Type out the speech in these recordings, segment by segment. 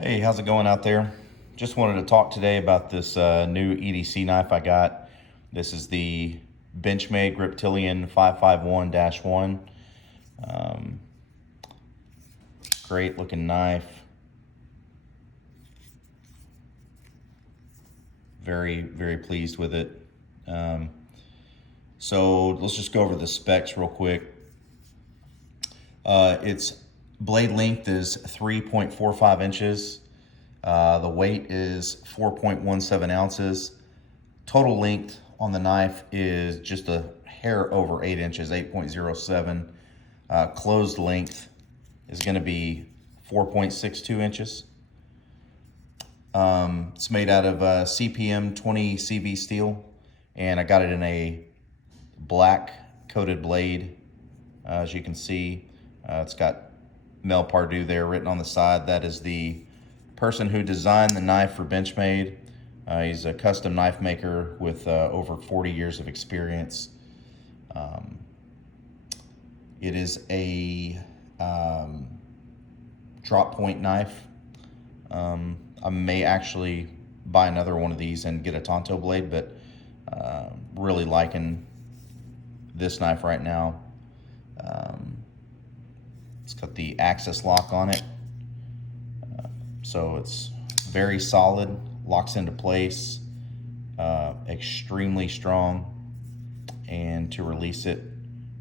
Hey, how's it going out there? Just wanted to talk today about this new EDC knife I got. This is the Benchmade Griptilian 551-1. Um, Great looking knife. Very, very pleased with it. Um, so let's just go over the specs real quick. Its blade length is 3.45 inches. The weight is 4.17 ounces. Total length on the knife is just a hair over 8 inches, 8.07. Closed length is going to be 4.62 inches. It's made out of CPM 20 CV steel, and I got it in a black coated blade. As you can see, it's got Mel Pardue there written on the side. That is the person who designed the knife for Benchmade. He's a custom knife maker with over 40 years of experience. It is a drop point knife. I may actually buy another one of these and get a Tonto blade, but really liking this knife right now. It's got the access lock on it, so it's very solid, locks into place, extremely strong. And to release it,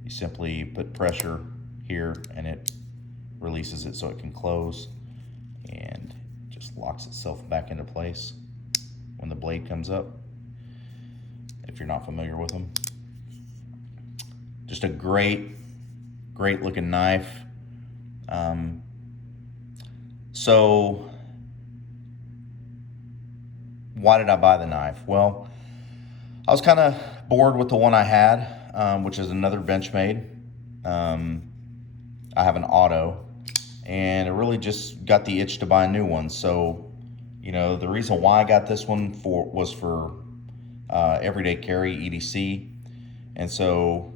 you simply put pressure here and it releases it so it can close, and just locks itself back into place when the blade comes up, if you're not familiar with them. Just a great looking knife. So why did I buy the knife? Well, I was kind of bored with the one I had, which is another Benchmade. I have an auto, and it really just got the itch to buy a new one. So, the reason why I got this one was for everyday carry, EDC. And so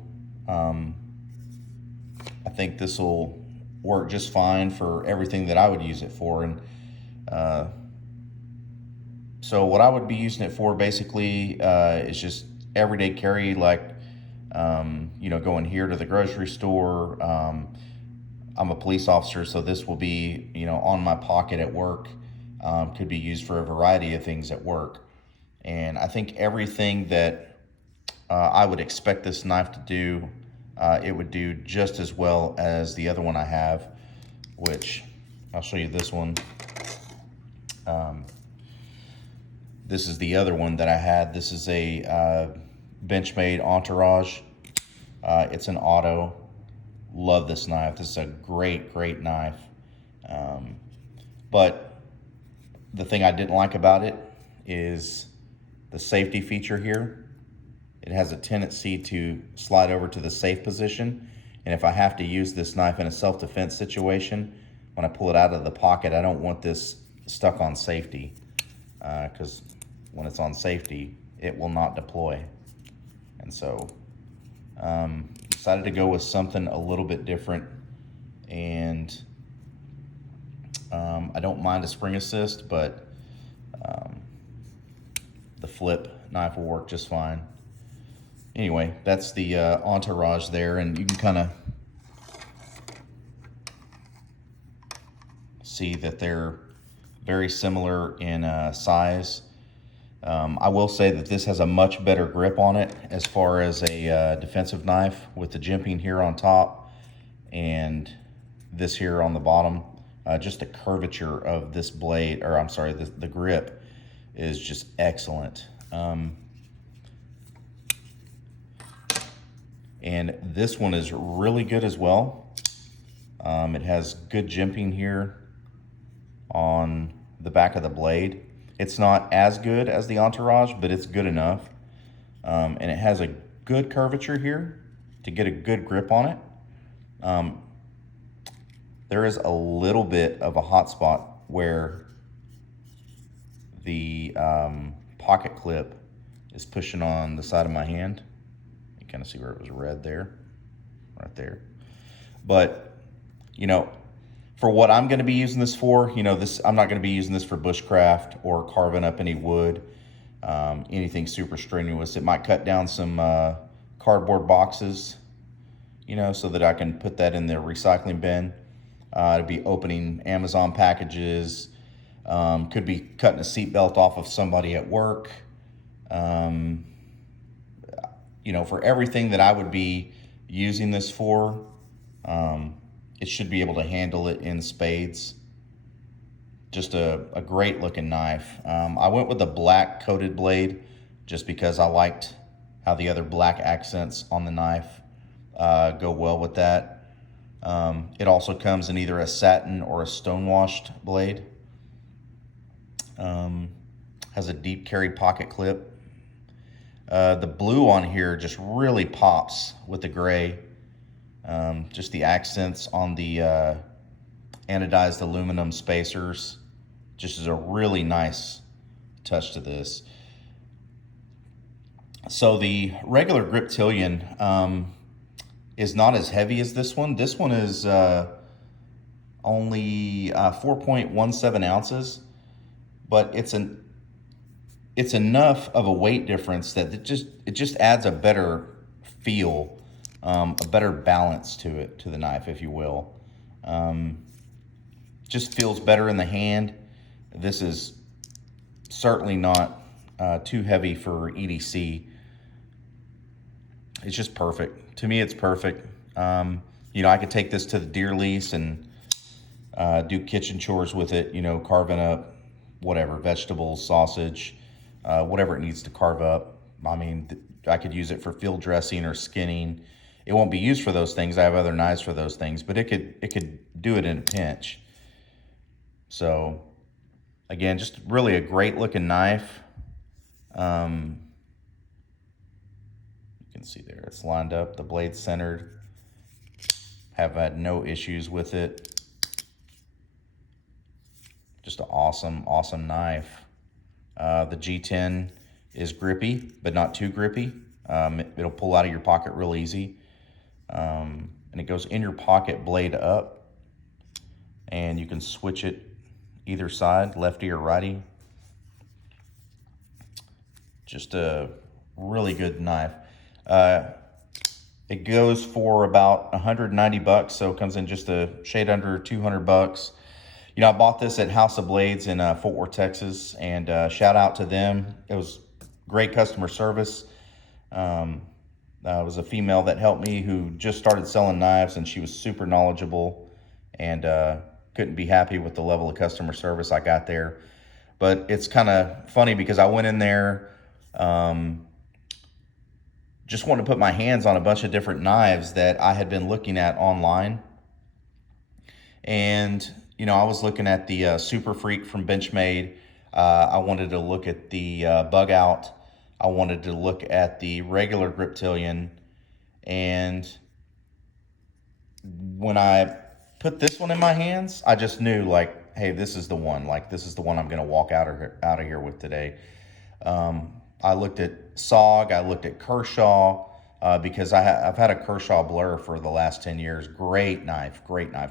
I think this will work just fine for everything that I would use it for. And so what I would be using it for basically is just everyday carry, like going here to the grocery store. I'm a police officer, so this will be on my pocket at work. Could be used for a variety of things at work. And I think everything that I would expect this knife to do, it would do just as well as the other one I have, which I'll show you this one. This is the other one that I had. This is a Benchmade Entourage. It's an auto. Love this knife. This is a great knife. But the thing I didn't like about it is the safety feature here. It has a tendency to slide over to the safe position. And if I have to use this knife in a self-defense situation, when I pull it out of the pocket, I don't want this stuck on safety, because when it's on safety, it will not deploy. And so decided to go with something a little bit different. And I don't mind a spring assist, but the flip knife will work just fine. Anyway, that's the Entourage there, and you can kind of see that they're very similar in size. I will say that this has a much better grip on it as far as a defensive knife, with the jimping here on top and this here on the bottom. Just the curvature of this blade, or I'm sorry, the grip is just excellent. And this one is really good as well. It has good jimping here on the back of the blade. It's not as good as the Entourage, but it's good enough. And it has a good curvature here to get a good grip on it. There is a little bit of a hot spot where the pocket clip is pushing on the side of my hand. You kind of see where it was red there, right there. But, For what I'm going to be using this for, I'm not going to be using this for bushcraft or carving up any wood, anything super strenuous. It might cut down some cardboard boxes, so that I can put that in the recycling bin. It'd be opening Amazon packages, could be cutting a seatbelt off of somebody at work. Um, for everything that I would be using this for, it should be able to handle it in spades. Just a great looking knife. I went with the black coated blade just because I liked how the other black accents on the knife go well with that. It also comes in either a satin or a stone-washed blade. Has a deep carry pocket clip. The blue on here just really pops with the gray. Just the accents on the anodized aluminum spacers just is a really nice touch to this. So the regular Griptilian is not as heavy as this one. This one is only 4.17 ounces, but it's enough of a weight difference that it just adds a better feel, a better balance to the knife, if you will. Just feels better in the hand. This is certainly not too heavy for EDC. It's just perfect. To me, it's perfect. I could take this to the deer lease and do kitchen chores with it, carving up whatever, vegetables, sausage, whatever it needs to carve up. I mean, I could use it for field dressing or skinning. It won't be used for those things. I have other knives for those things, but it could do it in a pinch. So again, just really a great looking knife. You can see there, it's lined up, the blade's centered. Have had no issues with it. Just an awesome knife. The G10 is grippy, but not too grippy. It'll pull out of your pocket real easy. And it goes in your pocket blade up, and you can switch it either side, lefty or righty. Just a really good knife. It goes for about 190 bucks, so it comes in just a shade under 200 bucks. I bought this at House of Blades in Fort Worth, Texas, and shout out to them. It was great customer service. It was a female that helped me who just started selling knives, and she was super knowledgeable, and couldn't be happy with the level of customer service I got there. But it's kind of funny because I went in there, just wanted to put my hands on a bunch of different knives that I had been looking at online. And, I was looking at the Super Freak from Benchmade. I wanted to look at the Bug Out. I wanted to look at the regular Griptilian. And when I put this one in my hands, I just knew, like, hey, this is the one. Like, this is the one I'm going to walk out of here with today. I looked at SOG. I looked at Kershaw because I've had a Kershaw Blur for the last 10 years. Great knife.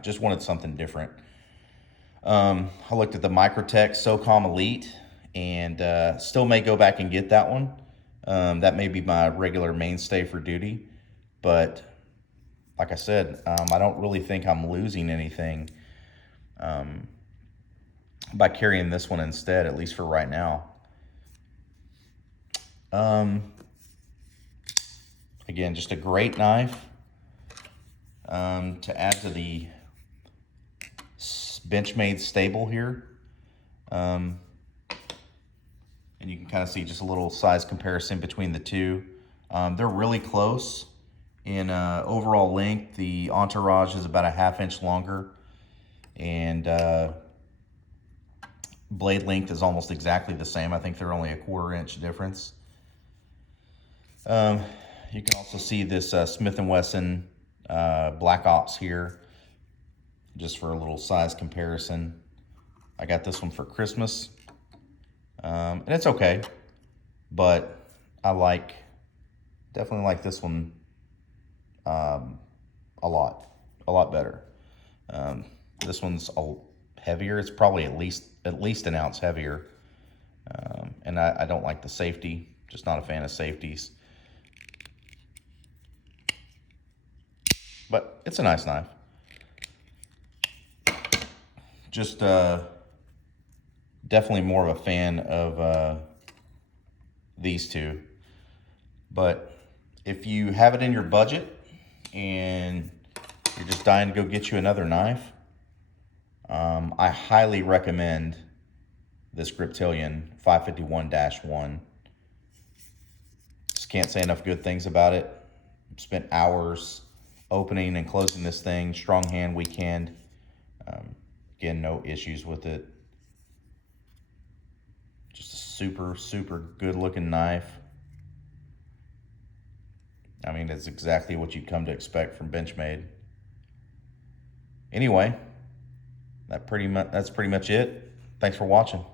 Just wanted something different. I looked at the Microtech SOCOM Elite, and still may go back and get that one. That may be my regular mainstay for duty. But like I said, I don't really think I'm losing anything by carrying this one instead, at least for right now. Again, just a great knife to add to the Benchmade stable here. And you can kind of see just a little size comparison between the two. They're really close in overall length. The Entourage is about a 1/2 inch longer, and blade length is almost exactly the same. I think they're only a 1/4 inch difference. You can also see this Smith & Wesson Black Ops here, just for a little size comparison. I got this one for Christmas, and it's okay, but I definitely like this one a lot better. This one's heavier. It's probably at least an ounce heavier. And I don't like the safety. Just not a fan of safeties. But it's a nice knife. Just definitely more of a fan of these two. But if you have it in your budget and you're just dying to go get you another knife, I highly recommend this Griptilian 551-1. Just can't say enough good things about it. Spent hours opening and closing this thing, strong hand, weak hand. Again, no issues with it. Just a super, super good looking knife. I mean, it's exactly what you'd come to expect from Benchmade. Anyway, that's pretty much it. Thanks for watching.